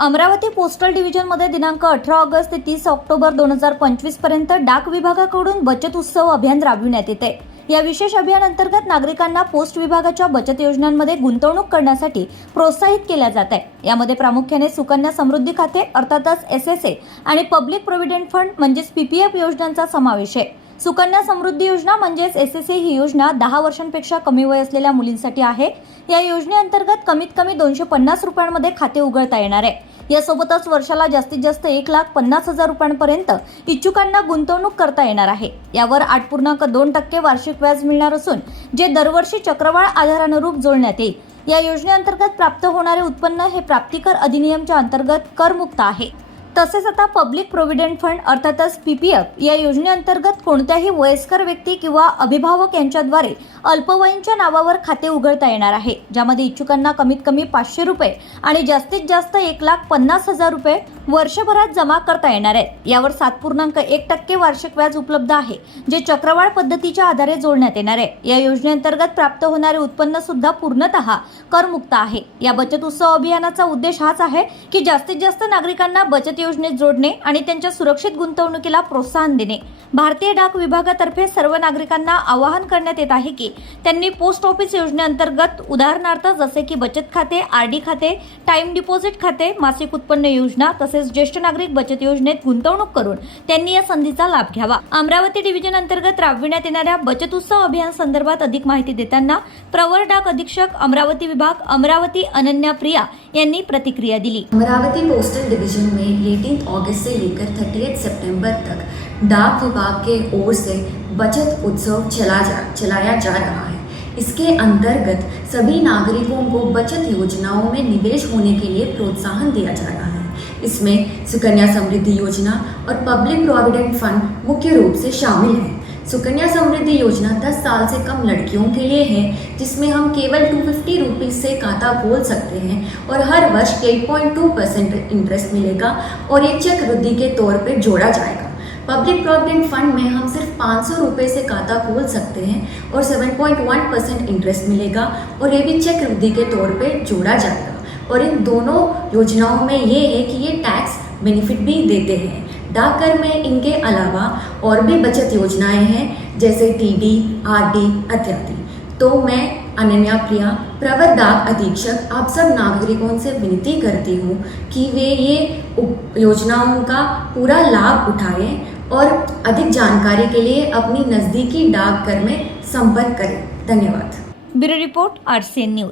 Amravati postal डिव्हिजनमध्ये दिनांक अठरा August ते तीस ऑक्टोबर दोन हजार पंचवीसपर्यंत डाक विभागाकडून बचत उत्सव अभियान राबविण्यात येते. या विशेष अभियान अंतर्गत नागरिकांना पोस्ट विभागाच्या बचत योजनांमध्ये गुंतवणूक करण्यासाठी प्रोत्साहित केल्या जात आहे. यामध्ये प्रामुख्याने सुकन्या समृद्धी खाते अर्थातच एस एस ए आणि पब्लिक प्रोव्हिडंट फंड म्हणजेच पीपीएफ योजनांचा समावेश आहे. सुकन्या समृद्धी योजना म्हणजेच एस एस ए ही योजना दहा वर्षांपेक्षा कमी वय असलेल्या मुलींसाठी आहे. या योजनेअंतर्गत कमीत कमी दोनशे पन्नास रुपयांमध्ये खाते उघडता येणार आहे. यासोबतच वर्षाला जास्तीत जास्त एक लाख पन्नास हजार रुपयांपर्यंत इच्छुकांना गुंतवणूक करता येणार आहे. यावर आठ पूर्णांक दोन टक्के वार्षिक व्याज मिळणार असून जे दरवर्षी चक्रवाढ आधारानुरूप जोडण्यात येईल. या योजनेअंतर्गत प्राप्त होणारे उत्पन्न हे प्राप्तिकर अधिनियमच्या अंतर्गत करमुक्त आहे. तसेच आता पब्लिक प्रोव्हिडंट फंड अर्थातच पीपीएफ या योजनेअंतर्गत कोणत्याही वयस्कर व्यक्ती किंवा अभिभावक यांच्याद्वारे अल्पवयीनच्या नावावर खाते उघडता येणार आहे ज्यामध्ये इच्छुकांना कमीत कमी पाचशे रुपये आणि जास्तीत जास्त एक लाख पन्नास हजार रुपये वर्षभरात जमा करता येणार आहेत. यावर सात पूर्णांक एक टक्के वार्षिक व्याज उपलब्ध आहे जे चक्रवाढ पद्धतीच्या आधारे जोडण्यात येणार आहे. या योजनेअंतर्गत प्राप्त होणारे उत्पन्न सुद्धा पूर्णतः करमुक्त आहे. या बचत उत्सव अभियानाचा उद्देश हाच आहे की जास्तीत जास्त नागरिकांना बचत योजनेत जोडणे आणि त्यांच्या सुरक्षित गुंतवणुकीला प्रोत्साहन देणे. भारतीय डाक विभागातर्फे सर्व नागरिकांना आवाहन करण्यात येत आहे की त्यांनी पोस्ट ऑफिस योजनेअंतर्गत उदाहरणार्थ जसे की बचत खाते आर डी खाते टाइम डिपॉझिट खाते मासिक उत्पन्न योजना तसेच ज्येष्ठ नागरिक बचत योजनेत गुंतवणूक करून त्यांनी या संधीचा लाभ घ्यावा. अमरावती डिव्हिजन अंतर्गत राबविण्यात येणाऱ्या बचत उत्सव अभियान संदर्भात अधिक माहिती देताना प्रवर डाक अधीक्षक अमरावती विभाग अमरावती अनन्या प्रिया यांनी प्रतिक्रिया दिली. अमरावती पोस्टल डिवीजन में 18 अगस्त से लेकर 38 सितंबर तक डाक विभाग के ओर से बचत उत्सव चला जा, चलाया जा रहा है। इसके अंतर्गत सभी नागरिकों को बचत योजनाओं में निवेश होने के लिए प्रोत्साहन दिया जा रहा है। इसमें सुकन्या समृद्धि योजना और पब्लिक प्रोविडेंट फंड मुख्य रूप से शामिल है। सुकन्या समृद्धि योजना 10 साल से कम लड़कियों के लिए है, जिसमें हम केवल टू फिफ्टी रुपीज़ से खाता खोल सकते हैं और हर वर्ष 8.2 परसेंट इंटरेस्ट मिलेगा और एक चक्रवृद्धि के तौर पर जोड़ा जाएगा। पब्लिक प्रोविडेंट फंड में हम सिर्फ़ पाँच सौ रुपये से खाता खोल सकते हैं और 7.1 परसेंट इंटरेस्ट मिलेगा और ये भी चक्रवृद्धि के तौर पे जोड़ा जाएगा। और इन दोनों योजनाओं में ये है कि ये टैक्स बेनिफिट भी देते हैं। डाकघर में इनके अलावा और भी बचत योजनाएँ हैं, जैसे टी डी आर डी इत्यादि। तो मैं अनन्या प्रिया, प्रवर डाक अधीक्षक, आप सब नागरिकों से विनती करती हूँ कि वे ये योजनाओं का पूरा लाभ उठाएँ और अधिक जानकारी के लिए अपनी नज़दीकी डाकघर में संपर्क करें। धन्यवाद। Bureau report R news.